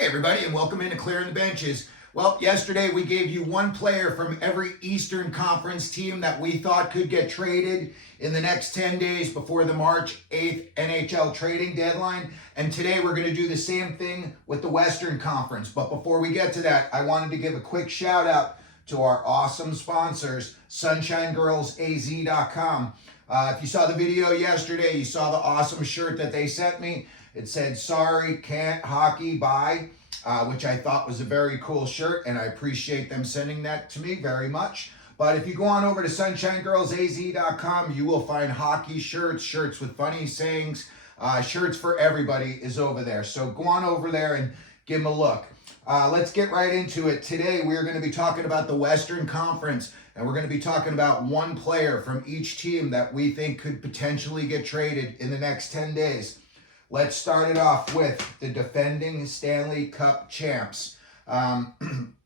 Hey everybody, and welcome into Clearing the Benches. Well, yesterday we gave you one player from every Eastern Conference team that we thought could get traded in the next 10 days before the March 8th NHL trading deadline. And today we're going to do the same thing with the Western Conference. But before we get to that, I wanted to give a quick shout out to our awesome sponsors, SunshineGirlsAZ.com. If you saw the video yesterday, you saw the awesome shirt that they sent me. It said, "Sorry, can't hockey, bye," which I thought was a very cool shirt, and I appreciate them sending that to me very much. But if you go on over to SunshineGirlsAZ.com, you will find hockey shirts, shirts with funny sayings, shirts for everybody is over there. So go on over there and give them a look. Let's get right into it. Today, we're going to be talking about the Western Conference, and we're going to be talking about one player from each team that we think could potentially get traded in the next 10 days. Let's start it off with the defending Stanley Cup champs. When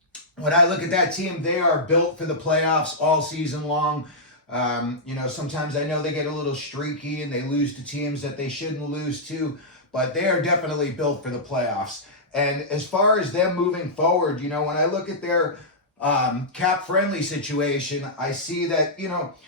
I look at that team, they are built for the playoffs all season long. Sometimes I know they get a little streaky and they lose to teams that they shouldn't lose to, but they are definitely built for the playoffs. And as far as them moving forward, when I look at their cap-friendly situation, I see that,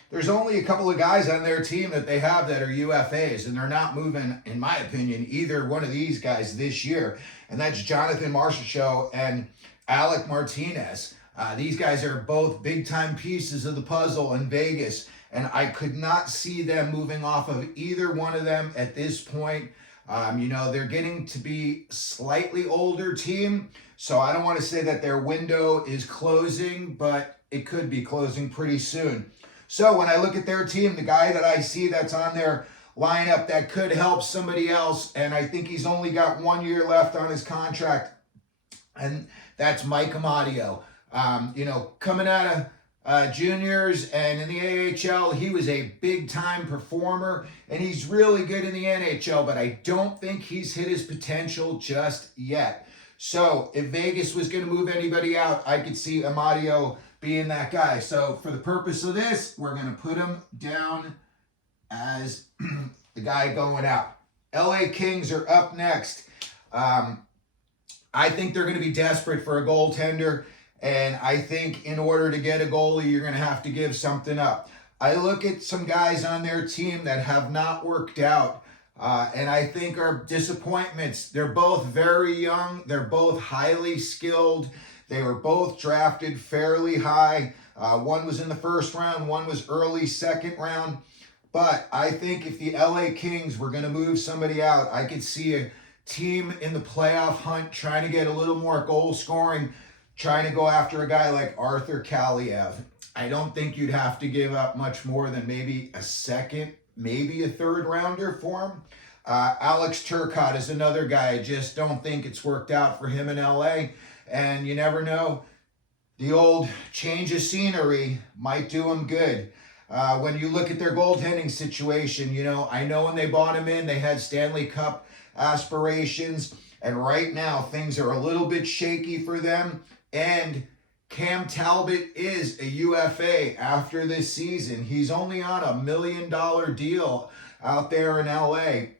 there's only a couple of guys on their team that they have that are UFAs, and they're not moving, in my opinion, either one of these guys this year. And that's Jonathan Marchessault and Alec Martinez. These guys are both big-time pieces of the puzzle in Vegas, and I could not see them moving off of either one of them at this point. They're getting to be slightly older team, so I don't want to say that their window is closing, but it could be closing pretty soon. So when I look at their team, the guy that I see that's on their lineup that could help somebody else, and I think he's only got 1 year left on his contract, and that's Mike Amadio. Coming out of juniors and in the AHL, he was a big-time performer, and he's really good in the NHL, but I don't think he's hit his potential just yet. So if Vegas was going to move anybody out, I could see Amadio being that guy. So for the purpose of this, we're going to put him down as the guy going out. LA Kings are up next. I think they're going to be desperate for a goaltender. And I think in order to get a goalie, you're going to have to give something up. I look at some guys on their team that have not worked out, and I think are disappointments. They're both very young. They're both highly skilled. They were both drafted fairly high. One was in the first round. One was early second round. But I think if the LA Kings were going to move somebody out, I could see a team in the playoff hunt trying to get a little more goal scoring, trying to go after a guy like Arthur Kaliyev. I don't think you'd have to give up much more than maybe a second, maybe a third rounder for him. Alex Turcotte is another guy. I just don't think it's worked out for him in LA. And you never know, the old change of scenery might do him good. When you look at their goaltending situation, I know when they bought him in, they had Stanley Cup aspirations. And right now, things are a little bit shaky for them. And Cam Talbot is a UFA after this season. He's only on a $1 million deal out there in LA.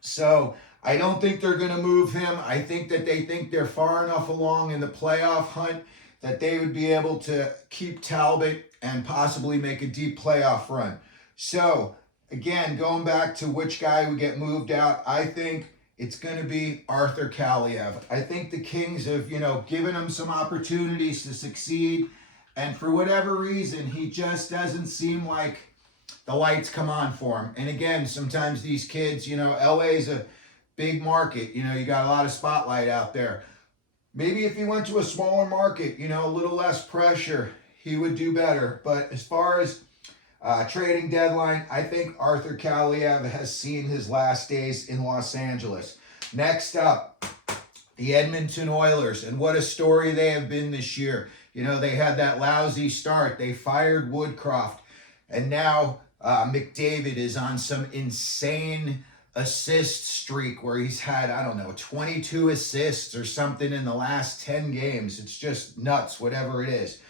So I don't think they're going to move him. I think that they think they're far enough along in the playoff hunt that they would be able to keep Talbot and possibly make a deep playoff run. So again, going back to which guy would get moved out, I think it's going to be Arthur Kaliyev. I think the Kings have, given him some opportunities to succeed. And for whatever reason, he just doesn't seem like the lights come on for him. And again, sometimes these kids, LA's a big market. You got a lot of spotlight out there. Maybe if he went to a smaller market, a little less pressure, he would do better. But as far as trading deadline, I think Arthur Kaliyev has seen his last days in Los Angeles. Next up, the Edmonton Oilers, and what a story they have been this year. They had that lousy start. They fired Woodcroft, and now McDavid is on some insane assist streak where he's had, 22 assists or something in the last 10 games. It's just nuts, whatever it is.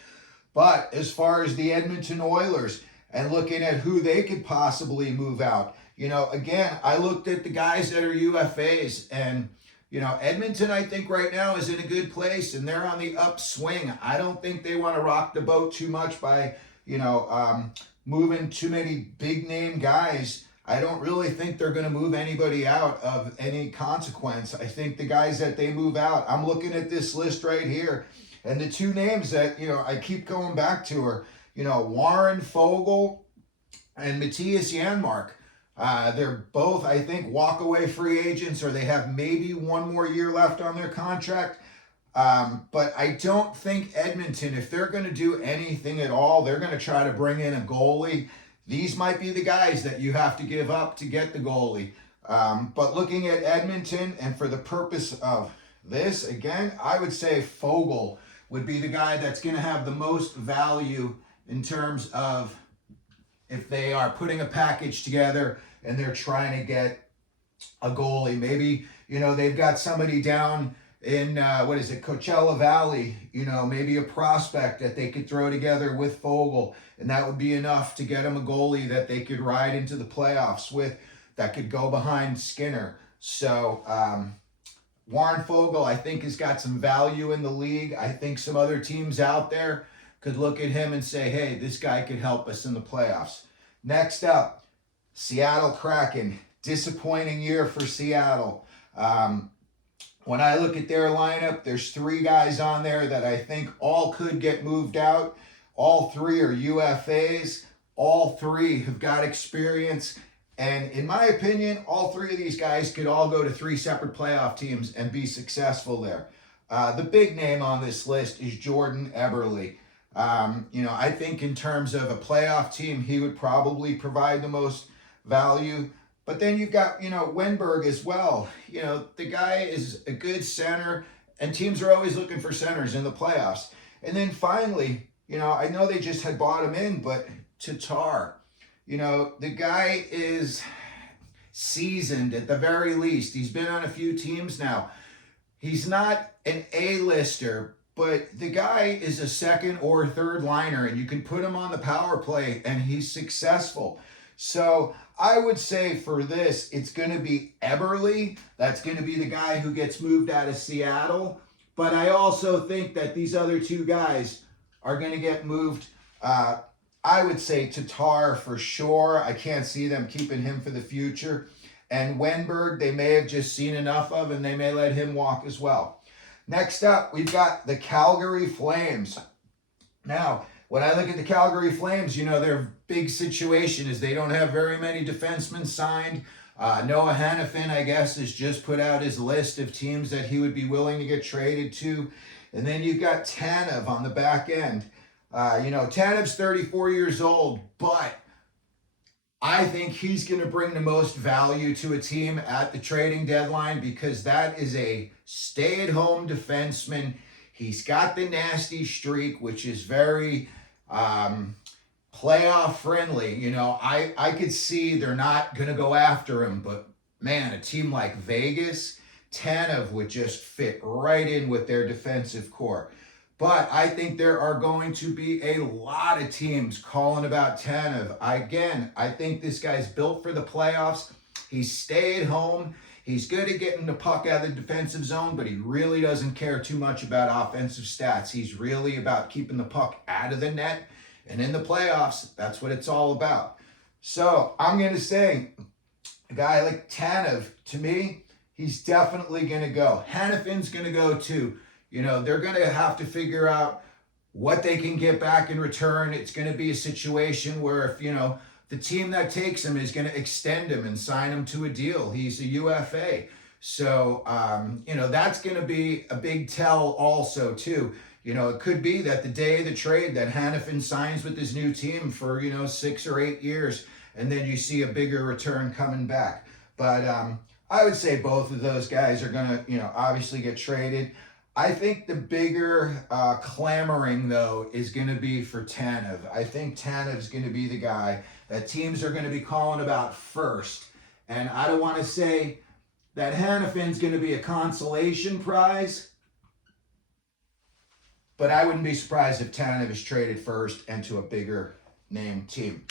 But as far as the Edmonton Oilers, and looking at who they could possibly move out. Again, I looked at the guys that are UFAs, and You know, Edmonton, I think right now is in a good place and they're on the upswing. I don't think they want to rock the boat too much by, moving too many big name guys. I don't really think they're going to move anybody out of any consequence. I think the guys that they move out, I'm looking at this list right here, and the two names that, I keep going back to are, Warren Foegele and Matthias Janmark. They're both, I think, walk-away free agents, or they have maybe one more year left on their contract. But I don't think Edmonton, if they're going to do anything at all, they're going to try to bring in a goalie. These might be the guys that you have to give up to get the goalie. But looking at Edmonton, and for the purpose of this, again, I would say Foegele would be the guy that's going to have the most value in terms of if they are putting a package together and they're trying to get a goalie. Maybe, they've got somebody down in, Coachella Valley, maybe a prospect that they could throw together with Foegele, and that would be enough to get him a goalie that they could ride into the playoffs with, that could go behind Skinner. So, Warren Foegele, I think, has got some value in the league. I think some other teams out there could look at him and say, hey, this guy could help us in the playoffs. Next up, Seattle Kraken. Disappointing year for Seattle. When I look at their lineup, there's 3 guys on there that I think all could get moved out. All 3 are UFAs. All 3 have got experience. And in my opinion, all 3 of these guys could all go to 3 separate playoff teams and be successful there. The big name on this list is Jordan Eberle. I think in terms of a playoff team, he would probably provide the most value. But then you've got, Wennberg as well. The guy is a good center, and teams are always looking for centers in the playoffs. And then finally, I know they just had bought him in, but Tatar, the guy is seasoned at the very least. He's been on a few teams now. He's not an A-lister, but the guy is a second or third liner, and you can put him on the power play, and he's successful. So I would say for this, it's going to be Eberle. That's going to be the guy who gets moved out of Seattle. But I also think that these other 2 guys are going to get moved. I would say Tatar for sure. I can't see them keeping him for the future. And Wennberg, they may have just seen enough of, and they may let him walk as well. Next up, we've got the Calgary Flames. Now, when I look at the Calgary Flames, their big situation is they don't have very many defensemen signed. Noah Hannafin, I guess, has just put out his list of teams that he would be willing to get traded to. And then you've got Tanev on the back end. Tanev's 34 years old, but I think he's going to bring the most value to a team at the trading deadline because that is a stay-at-home defenseman. He's got the nasty streak, which is very playoff friendly. I could see they're not going to go after him, but man, a team like Vegas, Tanev would just fit right in with their defensive core. But I think there are going to be a lot of teams calling about Tanev. I think this guy's built for the playoffs. He's stay at home. He's good at getting the puck out of the defensive zone, but he really doesn't care too much about offensive stats. He's really about keeping the puck out of the net. And in the playoffs, that's what it's all about. So I'm going to say a guy like Tanev, to me, he's definitely going to go. Hannafin's going to go too. They're going to have to figure out what they can get back in return. It's going to be a situation where if, the team that takes him is going to extend him and sign him to a deal. He's a UFA. So, that's going to be a big tell also, too. It could be that the day of the trade that Hannafin signs with his new team for, 6 or 8 years, and then you see a bigger return coming back. But I would say both of those guys are going to, obviously get traded. I think the bigger clamoring, though, is going to be for Tanev. I think Tanev's going to be the guy that teams are going to be calling about first. And I don't want to say that Hannafin's going to be a consolation prize, but I wouldn't be surprised if Tanev is traded first and to a bigger name team.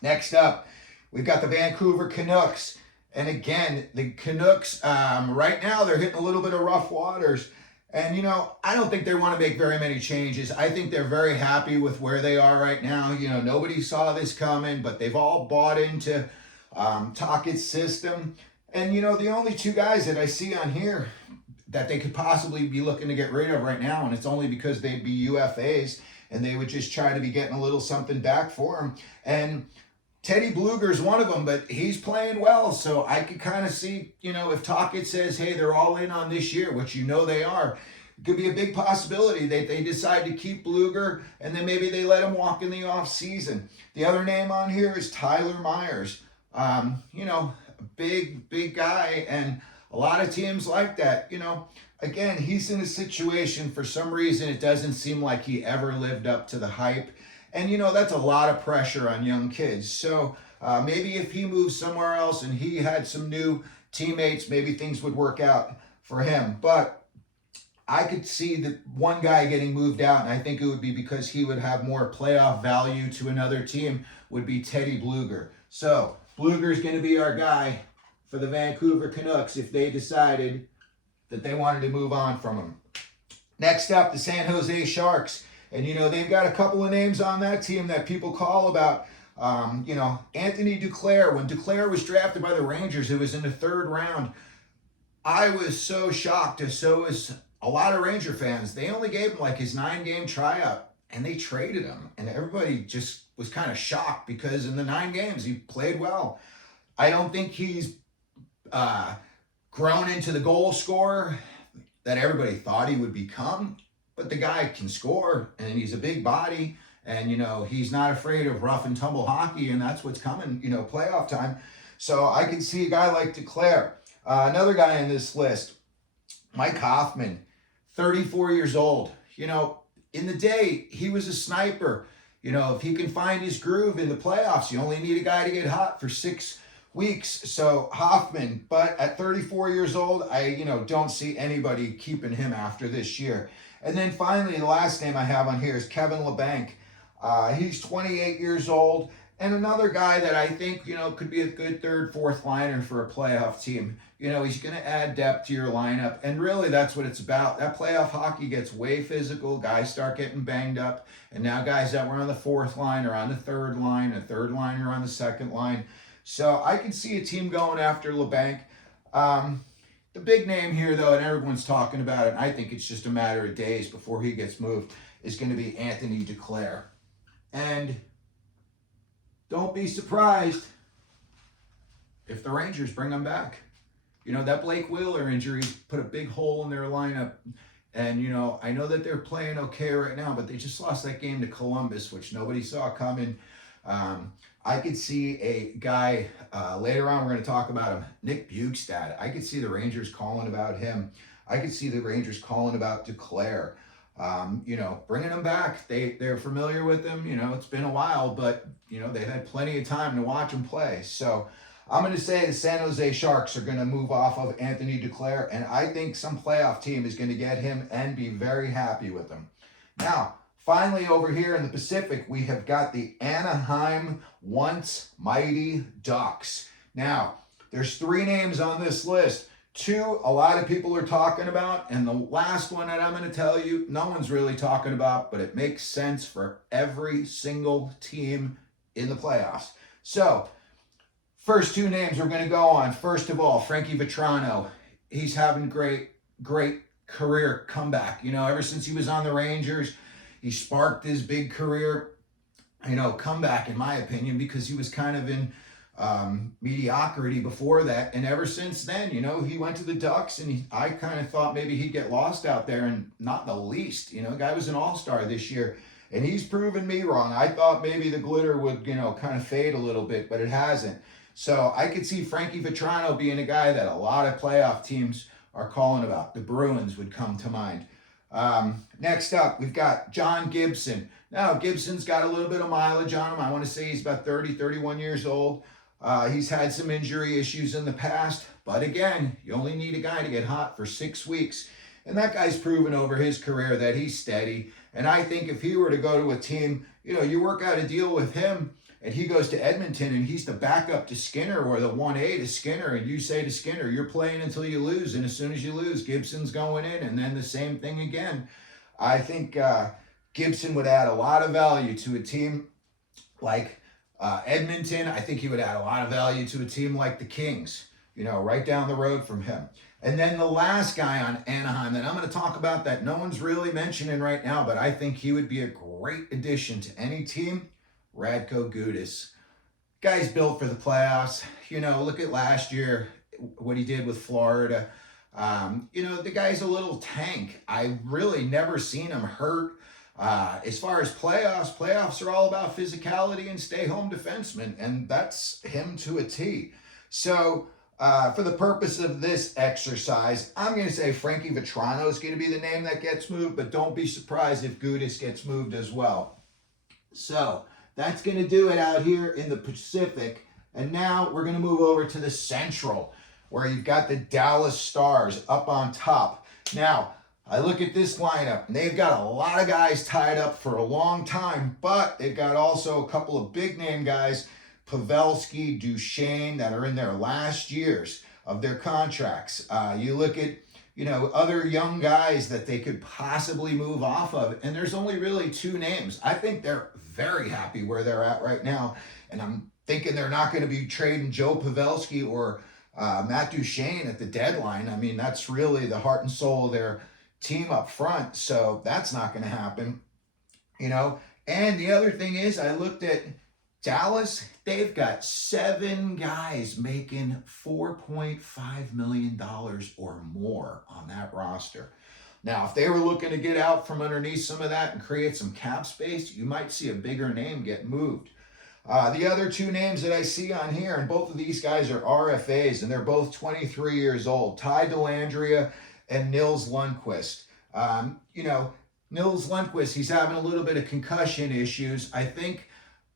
Next up, we've got the Vancouver Canucks. And again, the Canucks, right now, they're hitting a little bit of rough waters. And, I don't think they want to make very many changes. I think they're very happy with where they are right now. Nobody saw this coming, but they've all bought into Tocchet's system. And, the only two guys that I see on here that they could possibly be looking to get rid of right now, and it's only because they'd be UFAs, and they would just try to be getting a little something back for them. And Teddy Bluger's one of them, but he's playing well. So I could kind of see, if Tocchet says, hey, they're all in on this year, which they are, it could be a big possibility that they decide to keep Bluger, and then maybe they let him walk in the off season. The other name on here is Tyler Myers. A big guy, and a lot of teams like that. Again, he's in a situation, for some reason, it doesn't seem like he ever lived up to the hype. And, that's a lot of pressure on young kids. So maybe if he moves somewhere else and he had some new teammates, maybe things would work out for him. But I could see that one guy getting moved out, and I think it would be because he would have more playoff value to another team, would be Teddy Bluger. So Bluger's going to be our guy for the Vancouver Canucks if they decided that they wanted to move on from him. Next up, the San Jose Sharks. And, they've got a couple of names on that team that people call about. Anthony Duclair. When Duclair was drafted by the Rangers, it was in the 3rd round. I was so shocked, and so was a lot of Ranger fans. They only gave him like his 9-game tryout, and they traded him. And everybody just was kind of shocked because in the 9 games, he played well. I don't think he's grown into the goal scorer that everybody thought he would become. But the guy can score, and he's a big body, and, he's not afraid of rough and tumble hockey, and that's what's coming, playoff time. So I can see a guy like Duclair. Another guy in this list, Mike Hoffman, 34 years old. In the day, he was a sniper. If he can find his groove in the playoffs, you only need a guy to get hot for 6 weeks. So Hoffman, but at 34 years old, I, don't see anybody keeping him after this year. And then finally, the last name I have on here is Kevin Labanc. He's 28 years old, and another guy that I think, could be a good 3rd, 4th liner for a playoff team. He's going to add depth to your lineup, and really that's what it's about. That playoff hockey gets way physical. Guys start getting banged up, and now guys that were on the 4th line are on the 3rd line, a 3rd liner on the 2nd line. So I can see a team going after Labanc. The big name here, though, and everyone's talking about it, and I think it's just a matter of days before he gets moved, is going to be Anthony Duclair. And don't be surprised if the Rangers bring him back. That Blake Wheeler injury put a big hole in their lineup. And, I know that they're playing okay right now, but they just lost that game to Columbus, which nobody saw coming. I could see a guy, later on we're going to talk about him, Nick Bjugstad. I could see the Rangers calling about him. I could see the Rangers calling about Duclair. Bringing him back. They're familiar with him. It's been a while, but, they've had plenty of time to watch him play. So I'm going to say the San Jose Sharks are going to move off of Anthony Duclair, and I think some playoff team is going to get him and be very happy with him. Now, finally, over here in the Pacific, we have got the Anaheim once mighty Ducks. Now, there's 3 names on this list. 2, a lot of people are talking about, and the last one that I'm going to tell you, no one's really talking about, but it makes sense for every single team in the playoffs. So, first 2 names we're going to go on. First of all, Frankie Vatrano. He's having great career comeback. Ever since he was on the Rangers, he sparked his big career, comeback, in my opinion, because he was kind of in mediocrity before that. And ever since then, he went to the Ducks, and I kind of thought maybe he'd get lost out there, and not in the least. The guy was an all-star this year, and he's proven me wrong. I thought maybe the glitter would, kind of fade a little bit, but it hasn't. So I could see Frankie Vatrano being a guy that a lot of playoff teams are calling about. The Bruins would come to mind. Next up, we've got John Gibson. Now, Gibson's got a little bit of mileage on him. I want to say he's about 30, 31 years old. He's had some injury issues in the past. But again, you only need a guy to get hot for 6 weeks. And that guy's proven over his career that he's steady. And I think if he were to go to a team, you work out a deal with him, and he goes to Edmonton and he's the backup to Skinner or the 1A to Skinner, and you say to Skinner, you're playing until you lose, and as soon as you lose, Gibson's going in, and then the same thing again. I think Gibson would add a lot of value to a team like Edmonton. I think he would add a lot of value to a team like the Kings, right down the road from him. And then the last guy on Anaheim that I'm going to talk about that no one's really mentioning right now, but I think he would be a great addition to any team, Radko Gudas. Guy's built for the playoffs. Look at last year, what he did with Florida. The guy's a little tank. I really never seen him hurt. As far as playoffs are all about physicality and stay-home defenseman, and that's him to a T. So, for the purpose of this exercise, I'm going to say Frankie Vatrano is going to be the name that gets moved, but don't be surprised if Gudas gets moved as well. So, that's going to do it out here in the Pacific. And now we're going to move over to the Central, where you've got the Dallas Stars up on top. Now, I look at this lineup, and they've got a lot of guys tied up for a long time, but they've got also a couple of big-name guys, Pavelski, Duchesne, that are in their last years of their contracts. You look at, other young guys that they could possibly move off of, and there's only really two names. I think they're very happy where they're at right now, and I'm thinking they're not going to be trading Joe Pavelski or Matt Duchesne at the deadline. I mean, that's really the heart and soul of their team up front, so that's not going to happen, And the other thing is, I looked at Dallas. They've got 7 guys making $4.5 million or more on that roster. Now, if they were looking to get out from underneath some of that and create some cap space, you might see a bigger name get moved. The other two names that I see on here, and both of these guys are RFAs, and they're both 23 years old, Ty Dellandrea and Nils Lundqvist. Nils Lundqvist, he's having a little bit of concussion issues. I think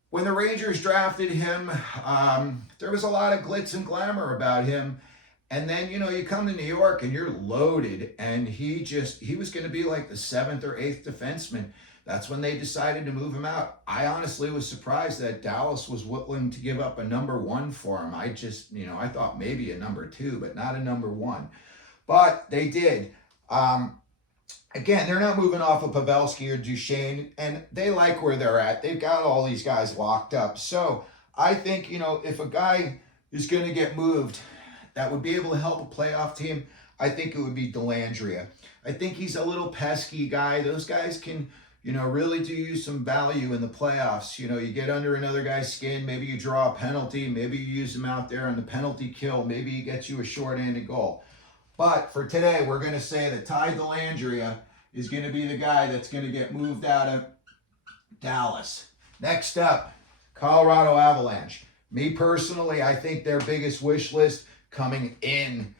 when the Rangers drafted him, there was a lot of glitz and glamour about him. And then, you come to New York and you're loaded, and he was going to be like the 7th or 8th defenseman. That's when they decided to move him out. I honestly was surprised that Dallas was willing to give up a number 1 for him. I thought maybe a number 2, but not a number 1. But they did. Again, they're not moving off of Pavelski or Duchesne, and they like where they're at. They've got all these guys locked up. So I think, if a guy is going to get moved that would be able to help a playoff team, I think it would be Dellandrea. I think he's a little pesky guy. Those guys can, really do you some value in the playoffs. You get under another guy's skin. Maybe you draw a penalty. Maybe you use him out there on the penalty kill. Maybe he gets you a short-handed goal. But for today, we're going to say that Ty Dellandrea is going to be the guy that's going to get moved out of Dallas. Next up, Colorado Avalanche. Me personally, I think their biggest wish list coming in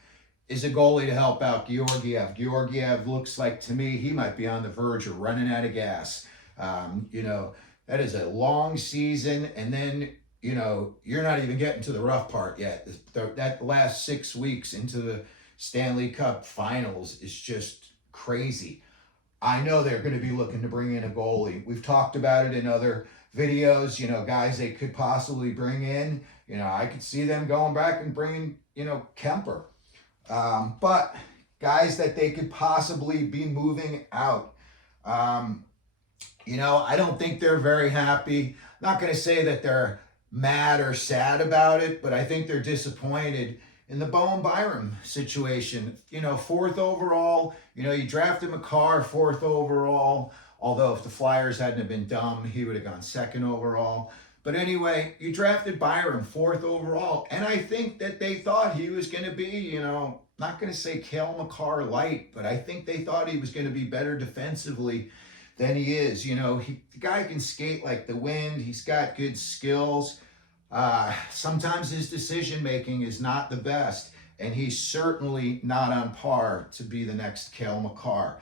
is a goalie to help out Georgiev. Georgiev looks like, to me, he might be on the verge of running out of gas. That is a long season, and then, you're not even getting to the rough part yet. That last 6 weeks into the Stanley Cup Finals is just crazy. I know they're going to be looking to bring in a goalie. We've talked about it in other videos, guys they could possibly bring in. I could see them going back and bringing, Kemper. But guys that they could possibly be moving out. I don't think they're very happy. Not going to say that they're mad or sad about it, but I think they're disappointed in the Bowen Byram situation. 4th overall, you drafted McCarr 4th overall, although if the Flyers hadn't have been dumb, he would have gone 2nd overall. But anyway, you drafted Byram 4th overall, and I think that they thought he was going to be, not going to say Cale Makar light, but I think they thought he was going to be better defensively than he is. The guy can skate like the wind. He's got good skills. Sometimes his decision-making is not the best, and he's certainly not on par to be the next Cale Makar.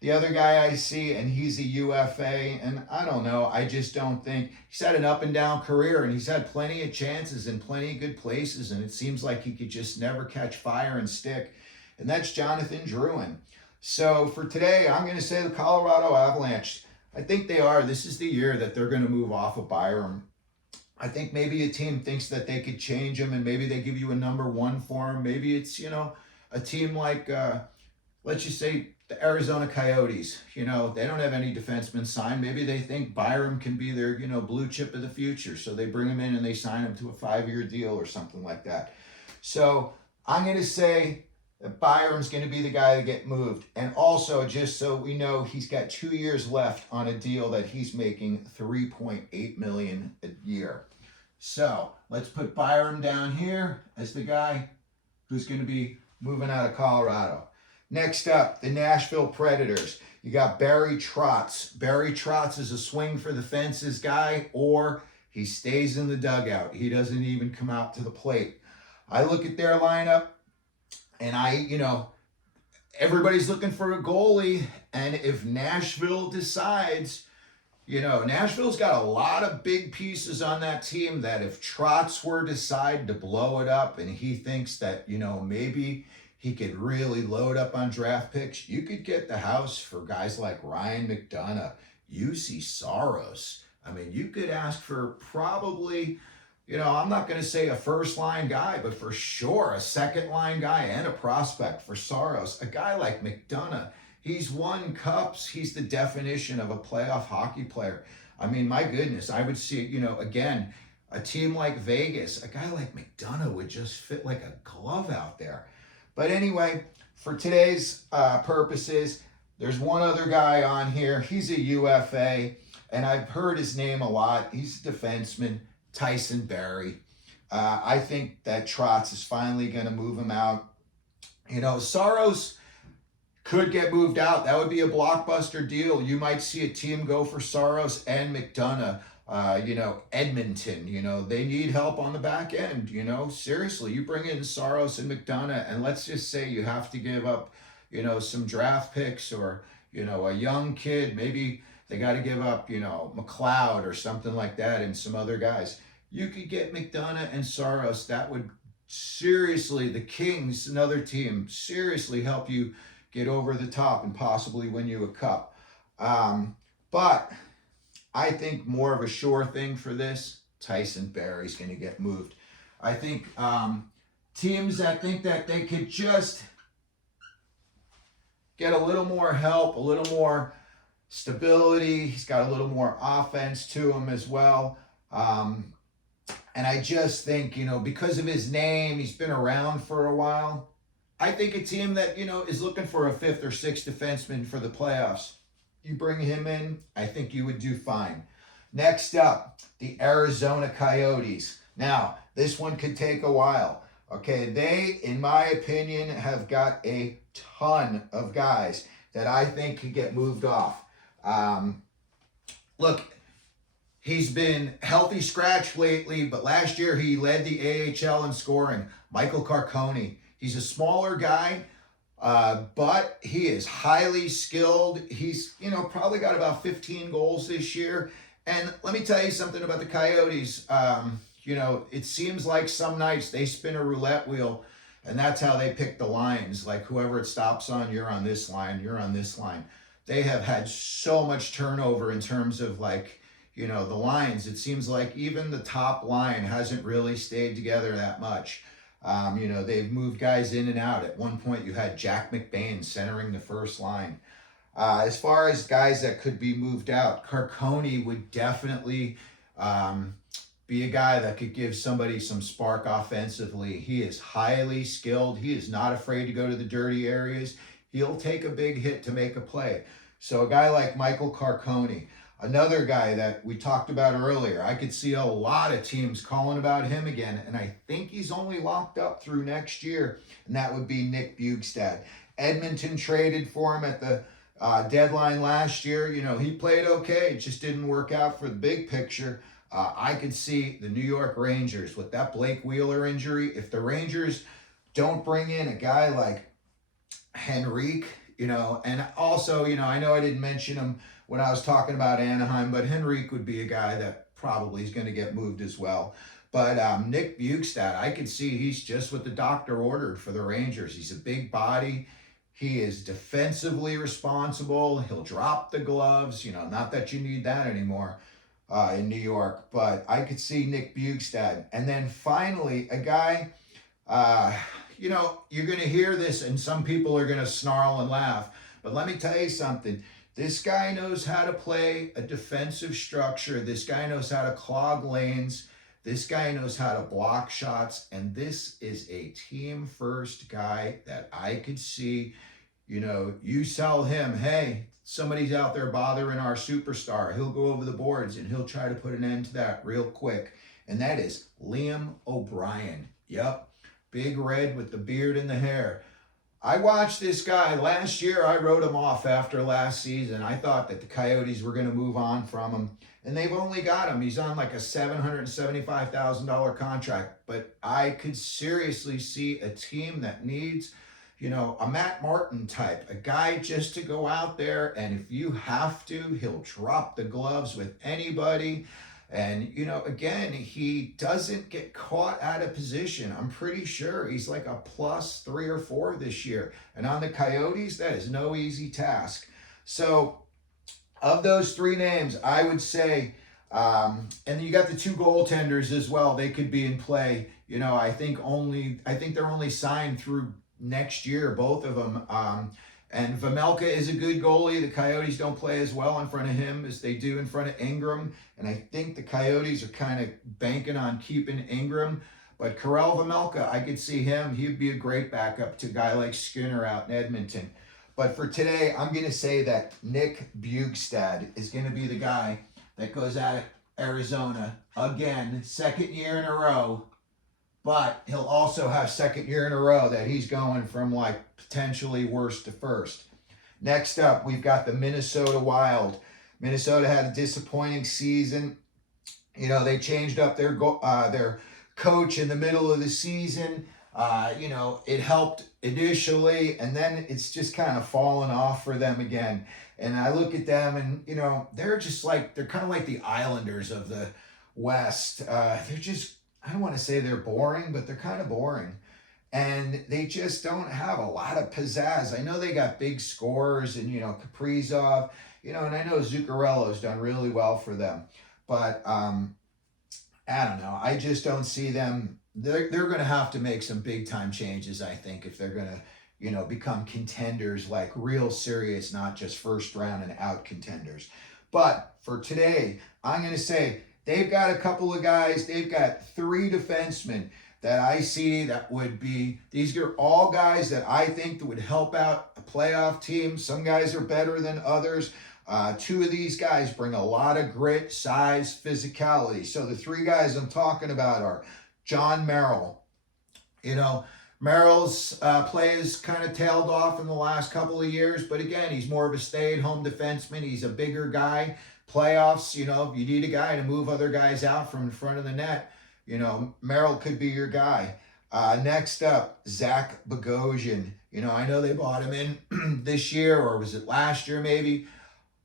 The other guy I see, and he's a UFA, and I don't know, I just don't think, he's had an up and down career, and he's had plenty of chances in plenty of good places, and it seems like he could just never catch fire and stick, and that's Jonathan Drouin. So for today, I'm going to say the Colorado Avalanche, I think they are. This is the year that they're going to move off of Byram. I think maybe a team thinks that they could change him, and maybe they give you a number one for him. Maybe it's, a team like, let's just say the Arizona Coyotes. They don't have any defensemen signed. Maybe they think Byram can be their, blue chip of the future. So they bring him in and they sign him to a 5-year deal or something like that. So I'm going to say that Byram's going to be the guy to get moved. And also, just so we know, he's got 2 years left on a deal that he's making $3.8 million a year. So let's put Byram down here as the guy who's going to be moving out of Colorado. Next up, the Nashville Predators. You got Barry Trotz. Barry Trotz is a swing for the fences guy, or he stays in the dugout. He doesn't even come out to the plate. I look at their lineup, and everybody's looking for a goalie. And if Nashville decides, Nashville's got a lot of big pieces on that team that if Trotz were to decide to blow it up and he thinks that, maybe he could really load up on draft picks, you could get the house for guys like Ryan McDonough, UC Saros. I mean, you could ask for probably, I'm not going to say a first-line guy, but for sure a second-line guy and a prospect for Saros. A guy like McDonough, he's won cups. He's the definition of a playoff hockey player. I mean, my goodness, I would see, again, a team like Vegas, a guy like McDonough would just fit like a glove out there. But anyway, for today's purposes, there's one other guy on here. He's a UFA, and I've heard his name a lot. He's a defenseman, Tyson Barrie. I think that Trotz is finally going to move him out. Saros could get moved out. That would be a blockbuster deal. You might see a team go for Saros and McDonough. Edmonton, they need help on the back end. Seriously, you bring in Saros and McDonough, and let's just say you have to give up, some draft picks or, a young kid. Maybe they got to give up, McLeod or something like that and some other guys. You could get McDonough and Saros. That would seriously, the Kings, another team, seriously help you get over the top and possibly win you a cup. But I think more of a sure thing for this, Tyson Barrie's going to get moved. I think teams that think that they could just get a little more help, a little more stability. He's got a little more offense to him as well. And I just think, because of his name, he's been around for a while. I think a team that, is looking for a 5th or 6th defenseman for the playoffs, you bring him in, I think you would do fine. Next up, the Arizona Coyotes. Now, this one could take a while. Okay, they, in my opinion, have got a ton of guys that I think could get moved off. Look, he's been healthy scratch lately, but last year he led the AHL in scoring. Michael Carcone. He's a smaller guy, but he is highly skilled. He's, probably got about 15 goals this year. And let me tell you something about the Coyotes. It seems like some nights they spin a roulette wheel, and that's how they pick the lines. Like whoever it stops on, you're on this line, you're on this line. They have had so much turnover in terms of the lines. It seems like even the top line hasn't really stayed together that much. They've moved guys in and out. At one point, you had Jack McBain centering the first line. As far as guys that could be moved out, Carcone would definitely be a guy that could give somebody some spark offensively. He is highly skilled. He is not afraid to go to the dirty areas. He'll take a big hit to make a play. So a guy like Michael Carcone, another guy that we talked about earlier, I could see a lot of teams calling about him again, and I think he's only locked up through next year, and that would be Nick Bjugstad. Edmonton traded for him at the deadline last year. He played okay. It just didn't work out for the big picture. I could see the New York Rangers with that Blake Wheeler injury. If the Rangers don't bring in a guy like Henrique, and also, I know I didn't mention him when I was talking about Anaheim, but Henrique would be a guy that probably is going to get moved as well. But Nick Bjugstad, I could see he's just what the doctor ordered for the Rangers. He's a big body. He is defensively responsible. He'll drop the gloves. Not that you need that anymore. in New York, but I could see Nick Bjugstad. And then finally, a guy, uh, you know, you're going to hear this and some people are going to snarl and laugh, but let me tell you something. This guy knows how to play a defensive structure. This guy knows how to clog lanes. This guy knows how to block shots. And this is a team first guy that I could see. You know, you sell him, hey, somebody's out there bothering our superstar. He'll go over the boards and he'll try to put an end to that real quick. And that is Liam O'Brien. Yep. Big red with the beard and the hair. I watched this guy last year. I wrote him off after last season. I thought that the Coyotes were going to move on from him, and they've only got him. He's on like a $775,000 contract, but I could seriously see a team that needs, you know, a Matt Martin type, a guy just to go out there, and if you have to, he'll drop the gloves with anybody. And, you know, again, he doesn't get caught out of position. I'm pretty sure he's like a +3 or 4 this year. And on the Coyotes, that is no easy task. So of those 3 names, I would say, and you got the 2 goaltenders as well. They could be in play. You know, I think they're only signed through next year, both of them. And Vejmelka is a good goalie. The Coyotes don't play as well in front of him as they do in front of Ingram. And I think the Coyotes are kind of banking on keeping Ingram. But Karel Vejmelka, I could see him. He'd be a great backup to a guy like Skinner out in Edmonton. But for today, I'm going to say that Nick Bjugstad is going to be the guy that goes out of Arizona again, 2nd year in a row. But he'll also have 2nd year in a row that he's going from like potentially worst to first. Next up, we've got the Minnesota Wild. Minnesota had a disappointing season. You know, they changed up their coach in the middle of the season. You know, it helped initially, and then it's just kind of fallen off for them again. And I look at them and, you know, they're kind of like the Islanders of the West. They're just, I don't want to say they're boring, but they're kind of boring. And they just don't have a lot of pizzazz. I know they got big scorers and, you know, Kaprizov, you know, and I know Zuccarello's done really well for them. But I don't know. I just don't see them. They're going to have to make some big time changes, I think, if they're going to, you know, become contenders, like real serious, not just first round and out contenders. But for today, I'm going to say, they've got a couple of guys. They've got 3 defensemen that I see that would be, these are all guys that I think that would help out a playoff team. Some guys are better than others. 2 of these guys bring a lot of grit, size, physicality. So the 3 guys I'm talking about are John Merrill. You know, Merrill's play has kind of tailed off in the last couple of years, but again, he's more of a stay-at-home defenseman. He's a bigger guy. Playoffs, you know, you need a guy to move other guys out from in front of the net. You know, Merrill could be your guy. Next up, Zach Bogosian. You know, I know they bought him in this year, or was it last year maybe?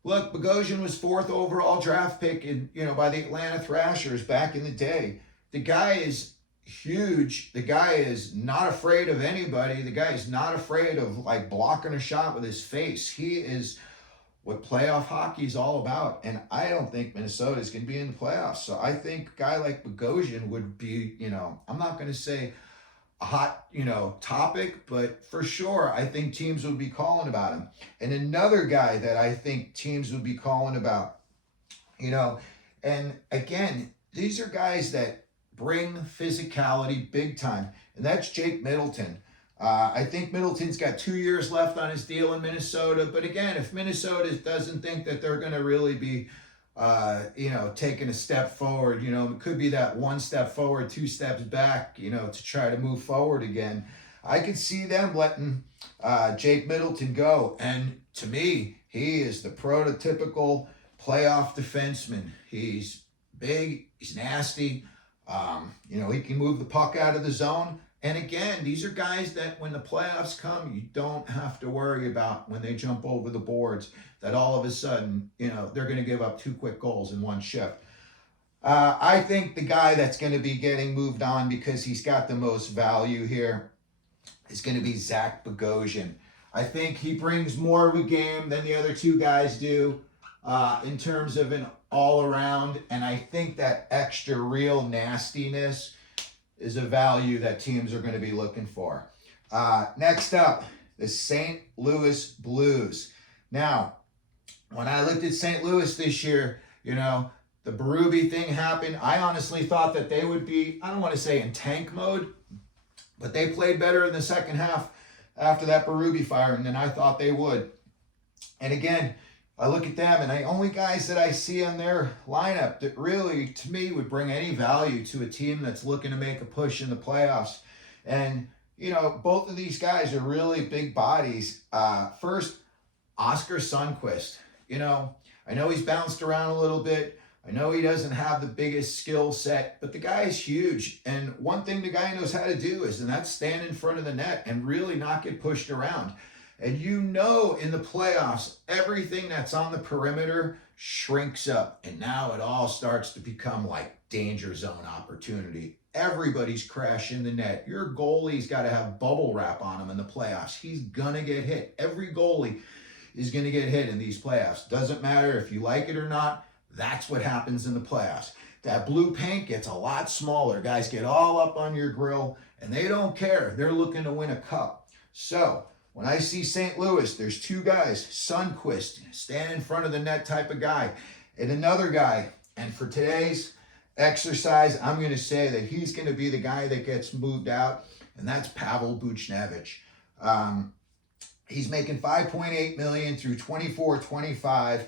Look, Bogosian was 4th overall draft pick in, you know, by the Atlanta Thrashers back in the day. The guy is huge. The guy is not afraid of anybody. The guy is not afraid of like blocking a shot with his face. He is what playoff hockey is all about. And I don't think Minnesota is going to be in the playoffs. So I think a guy like Bogosian would be, you know, I'm not going to say a hot, you know, topic, but for sure, I think teams would be calling about him. And another guy that I think teams would be calling about, you know, and again, these are guys that bring physicality big time, and that's Jake Middleton. I think Middleton's got 2 years left on his deal in Minnesota. But again, if Minnesota doesn't think that they're going to really be, you know, taking a step forward, you know, it could be that 1 step forward, 2 steps back, you know, to try to move forward again. I could see them letting Jake Middleton go. And to me, he is the prototypical playoff defenseman. He's big, he's nasty. You know, he can move the puck out of the zone. And again, these are guys that when the playoffs come, you don't have to worry about when they jump over the boards that all of a sudden, you know, they're going to give up 2 quick goals in 1 shift. I think the guy that's going to be getting moved on because he's got the most value here is going to be Zach Bogosian. I think he brings more of a game than the other 2 guys do in terms of an all around, and I think that extra real nastiness is a value that teams are going to be looking for. Next up, the St. Louis Blues. Now, when I looked at St. Louis this year, the Berube thing happened. I honestly thought that they would be, I don't want to say in tank mode, but they played better in the second half after that Berube firing than I thought they would. And again, I look at them, and the only guys that I see on their lineup that really, to me, would bring any value to a team that's looking to make a push in the playoffs. And, both of these guys are really big bodies. First, Oscar Sundqvist. I know he's bounced around a little bit. I know he doesn't have the biggest skill set, but the guy is huge. And one thing the guy knows how to do and that's stand in front of the net and really not get pushed around. And in the playoffs, everything that's on the perimeter shrinks up. And now it all starts to become like danger zone opportunity. Everybody's crashing the net. Your goalie's got to have bubble wrap on him in the playoffs. He's going to get hit. Every goalie is going to get hit in these playoffs. Doesn't matter if you like it or not. That's what happens in the playoffs. That blue paint gets a lot smaller. Guys get all up on your grill, and they don't care. They're looking to win a cup. So when I see St. Louis, there's two guys, Sundqvist, stand in front of the net type of guy, and another guy. And for today's exercise, I'm going to say that he's going to be the guy that gets moved out, and that's Pavel Buchnevich. He's making $5.8 million through 24-25.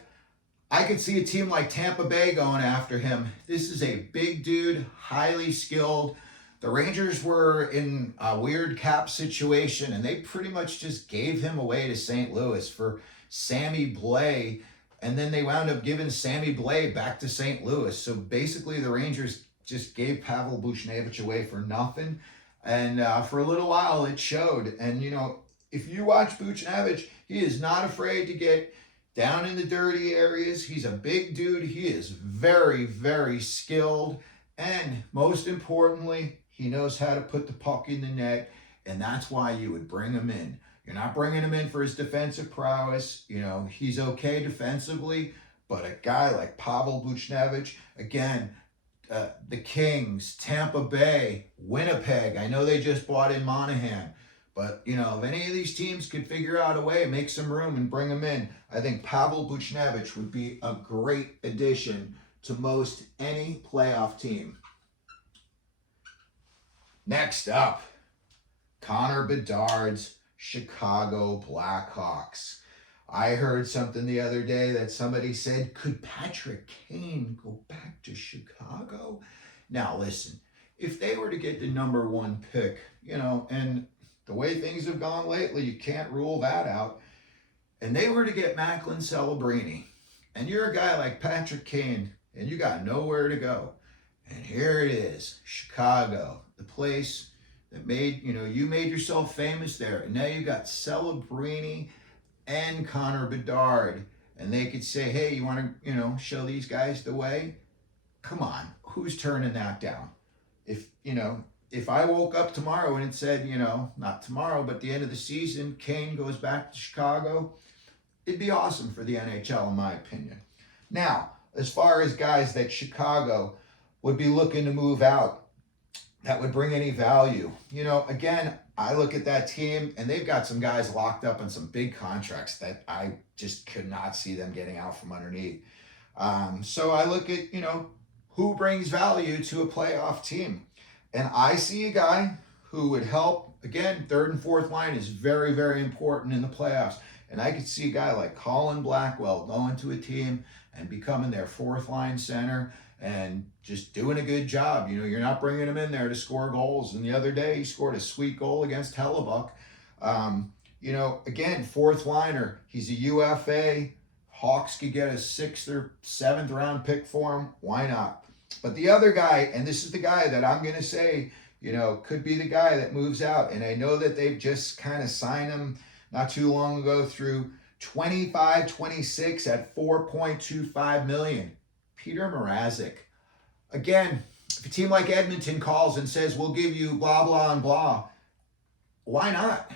I could see a team like Tampa Bay going after him. This is a big dude, highly skilled. The Rangers were in a weird cap situation, and they pretty much just gave him away to St. Louis for Sammy Blais, and then they wound up giving Sammy Blais back to St. Louis. So basically the Rangers just gave Pavel Buchnevich away for nothing, and for a little while it showed. And if you watch Buchnevich, he is not afraid to get down in the dirty areas. He's a big dude. He is very, very skilled. And most importantly, he knows how to put the puck in the net. And that's why you would bring him in. You're not bringing him in for his defensive prowess. He's okay defensively. But a guy like Pavel Buchnevich, again, the Kings, Tampa Bay, Winnipeg. I know they just bought in Monahan. But, if any of these teams could figure out a way, make some room and bring him in, I think Pavel Buchnevich would be a great addition to most any playoff team. Next up, Connor Bedard's Chicago Blackhawks. I heard something the other day that somebody said, could Patrick Kane go back to Chicago? Now, listen, if they were to get the number one pick, and the way things have gone lately, you can't rule that out. And they were to get Macklin Celebrini. And you're a guy like Patrick Kane, and you got nowhere to go. And here it is, Chicago, the place that made, you made yourself famous there. And now you got Celebrini and Connor Bedard. And they could say, hey, you want to, show these guys the way? Come on, who's turning that down? If I woke up tomorrow and it said, not tomorrow, but the end of the season, Kane goes back to Chicago, it'd be awesome for the NHL, in my opinion. Now, as far as guys that Chicago would be looking to move out, that would bring any value. Again, I look at that team, and they've got some guys locked up on some big contracts that I just could not see them getting out from underneath. So I look at, who brings value to a playoff team. And I see a guy who would help. Again, third and fourth line is very, very important in the playoffs. And I could see a guy like Colin Blackwell going to a team and becoming their fourth line center and just doing a good job. You're not bringing him in there to score goals. And the other day, he scored a sweet goal against Hellebuck. Again, fourth liner. He's a UFA. Hawks could get a 6th or 7th round pick for him. Why not? But the other guy, and this is the guy that I'm going to say, could be the guy that moves out. And I know that they've just kind of signed him not too long ago through 25-26 at $4.25 million. Peter Mrazek. Again, if a team like Edmonton calls and says, we'll give you blah, blah, and blah, why not?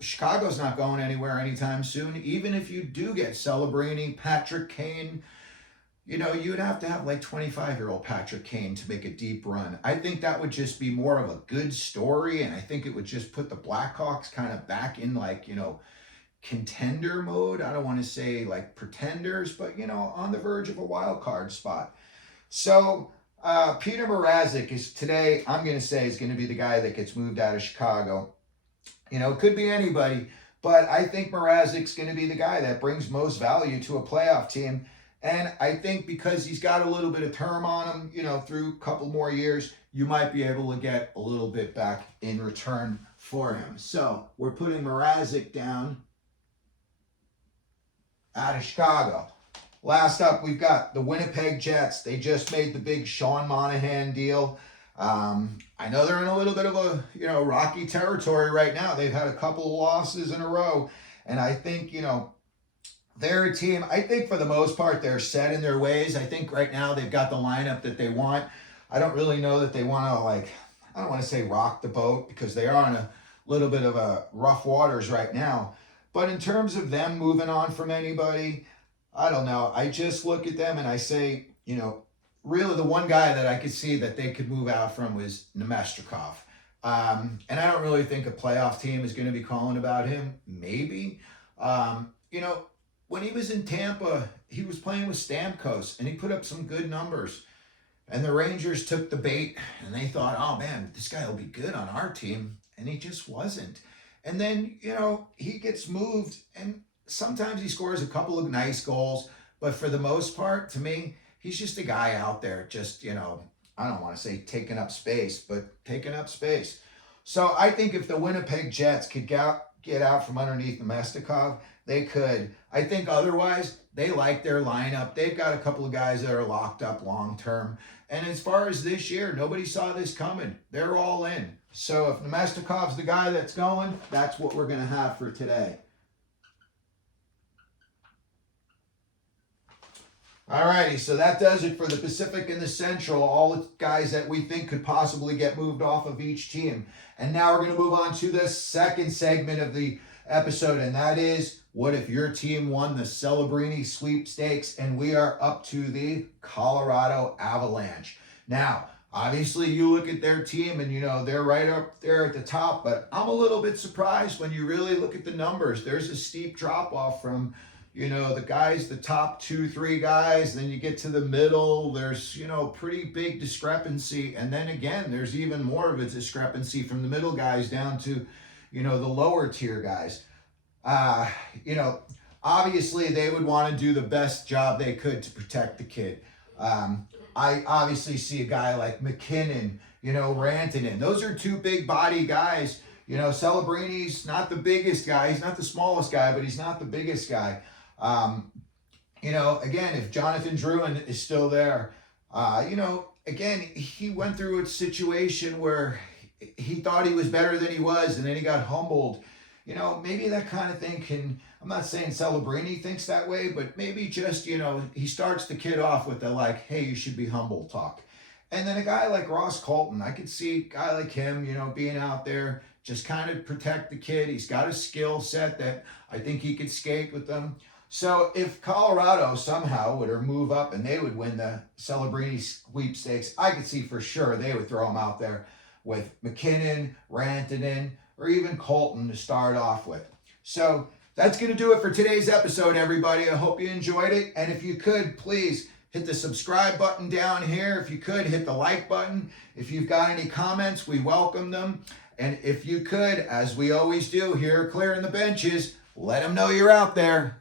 Chicago's not going anywhere anytime soon. Even if you do get Celebrini, Patrick Kane, you would have to have like 25-year-old Patrick Kane to make a deep run. I think that would just be more of a good story, and I think it would just put the Blackhawks kind of back in like, contender mode. I don't want to say like pretenders, but, on the verge of a wild card spot. So Peter Mrazek is today, I'm going to say, is going to be the guy that gets moved out of Chicago. It could be anybody, but I think Mrazek's going to be the guy that brings most value to a playoff team. And I think because he's got a little bit of term on him, through a couple more years, you might be able to get a little bit back in return for him. So we're putting Mrazek down out of Chicago. Last up, we've got the Winnipeg Jets. They just made the big Sean Monahan deal. I know they're in a little bit of a, rocky territory right now. They've had a couple of losses in a row. And I think, they're a team, I think for the most part, they're set in their ways. I think right now they've got the lineup that they want. I don't really know that they want to, I don't want to say rock the boat, because they are in a little bit of a rough waters right now. But in terms of them moving on from anybody, I don't know. I just look at them and I say, really the one guy that I could see that they could move out from was Nemestikov. And I don't really think a playoff team is going to be calling about him. Maybe. When he was in Tampa, he was playing with Stamkos, and he put up some good numbers. And the Rangers took the bait, and they thought, oh, man, this guy will be good on our team. And he just wasn't. And then, he gets moved, and sometimes he scores a couple of nice goals. But for the most part, to me, he's just a guy out there just, I don't want to say taking up space, but taking up space. So I think if the Winnipeg Jets could get out from underneath Nemestikov, they could. I think otherwise, they like their lineup. They've got a couple of guys that are locked up long term. And as far as this year, nobody saw this coming. They're all in. So if Nemestikov's the guy that's going, that's what we're going to have for today. Alrighty, so that does it for the Pacific and the Central, all the guys that we think could possibly get moved off of each team. And now we're going to move on to the second segment of the episode, and that is, what if your team won the Celebrini sweepstakes and we are up to the Colorado Avalanche? Now, obviously you look at their team and they're right up there at the top, but I'm a little bit surprised when you really look at the numbers. There's a steep drop off from the guys, the top 2-3 guys, then you get to the middle, there's, pretty big discrepancy. And then again, there's even more of a discrepancy from the middle guys down to, the lower tier guys. Obviously they would want to do the best job they could to protect the kid. I obviously see a guy like McKinnon, Rantanen. Those are two big body guys. Celebrini's not the biggest guy. He's not the smallest guy, but he's not the biggest guy. Again, if Jonathan Drouin is still there, again, he went through a situation where he thought he was better than he was, and then he got humbled. Maybe that kind of thing can, I'm not saying Celebrini thinks that way, but maybe just, he starts the kid off with the hey, you should be humble talk. And then a guy like Ross Colton, I could see a guy like him, being out there, just kind of protect the kid. He's got a skill set that I think he could skate with them. So if Colorado somehow would move up and they would win the Celebrini sweepstakes, I could see for sure they would throw him out there with McKinnon, Rantanen, or even Colton to start off with. So that's going to do it for today's episode, everybody. I hope you enjoyed it. And if you could, please hit the subscribe button down here. If you could, hit the like button. If you've got any comments, we welcome them. And if you could, as we always do here, clearing the benches, let them know you're out there.